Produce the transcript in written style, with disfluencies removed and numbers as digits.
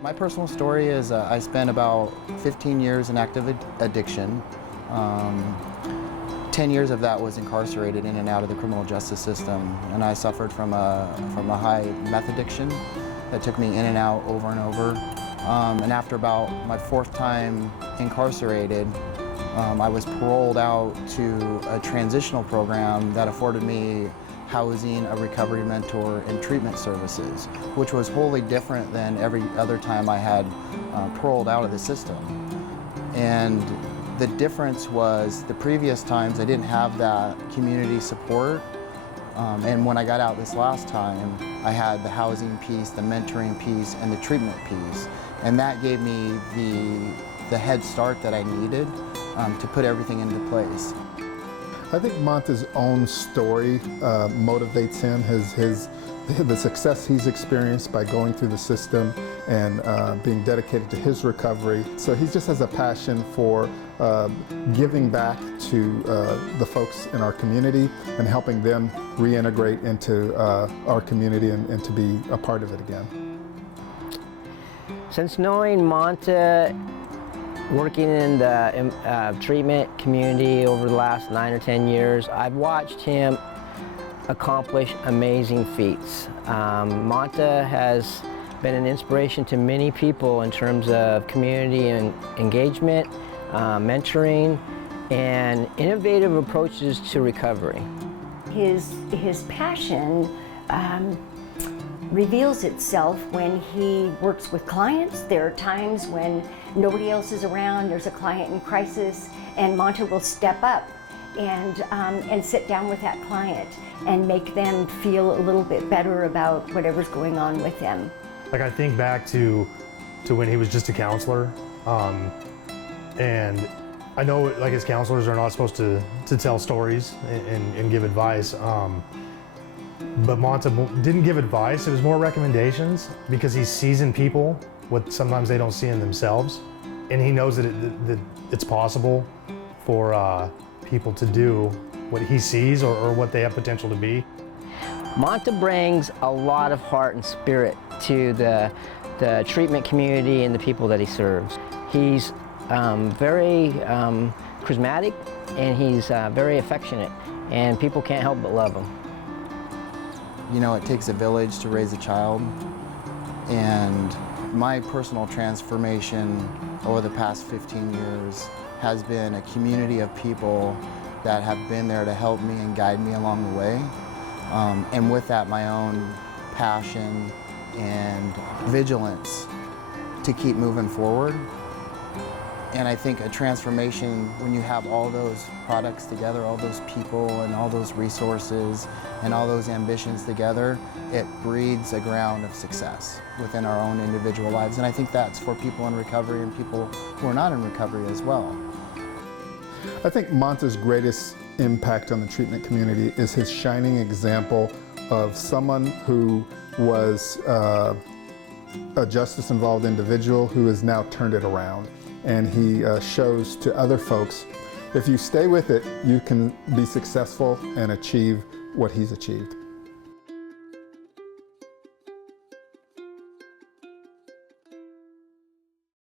My personal story is I spent about 15 years in active addiction. 10 years of that was incarcerated in and out of the criminal justice system, and I suffered from a high meth addiction that took me in and out over and over. And after about my 4th time incarcerated, I was paroled out to a transitional program that afforded me housing, a recovery mentor, and treatment services, which was wholly different than every other time I had paroled out of the system. And the difference was the previous times I didn't have that community support. And when I got out this last time, I had the housing piece, the mentoring piece, and the treatment piece. And that gave me the head start that I needed to put everything into place. I think Monta's own story motivates him, the success he's experienced by going through the system and being dedicated to his recovery. So he just has a passion for giving back to the folks in our community and helping them reintegrate into our community and to be a part of it again. Since knowing Monta, working in the treatment community over the last 9 or 10 years, I've watched him accomplish amazing feats. Monta has been an inspiration to many people in terms of community and engagement, mentoring, and innovative approaches to recovery. His passion reveals itself when he works with clients. There are times when nobody else is around, there's a client in crisis, and Monta will step up and sit down with that client and make them feel a little bit better about whatever's going on with them. Like, I think back to when he was just a counselor, and I know, like, his counselors are not supposed to tell stories and give advice. But Monta didn't give advice, it was more recommendations, because he sees in people what sometimes they don't see in themselves. And he knows that it's possible for people to do what he sees or what they have potential to be. Monta brings a lot of heart and spirit to the treatment community and the people that he serves. He's very charismatic, and he's very affectionate, and people can't help but love him. You know, it takes a village to raise a child, and my personal transformation over the past 15 years has been a community of people that have been there to help me and guide me along the way. And with that, my own passion and vigilance to keep moving forward. And I think a transformation, when you have all those products together, all those people and all those resources and all those ambitions together, it breeds a ground of success within our own individual lives. And I think that's for people in recovery and people who are not in recovery as well. I think Monta's greatest impact on the treatment community is his shining example of someone who was a justice-involved individual who has now turned it around. And he shows to other folks, if you stay with it, you can be successful and achieve what he's achieved.